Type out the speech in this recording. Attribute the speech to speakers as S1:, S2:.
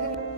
S1: didn't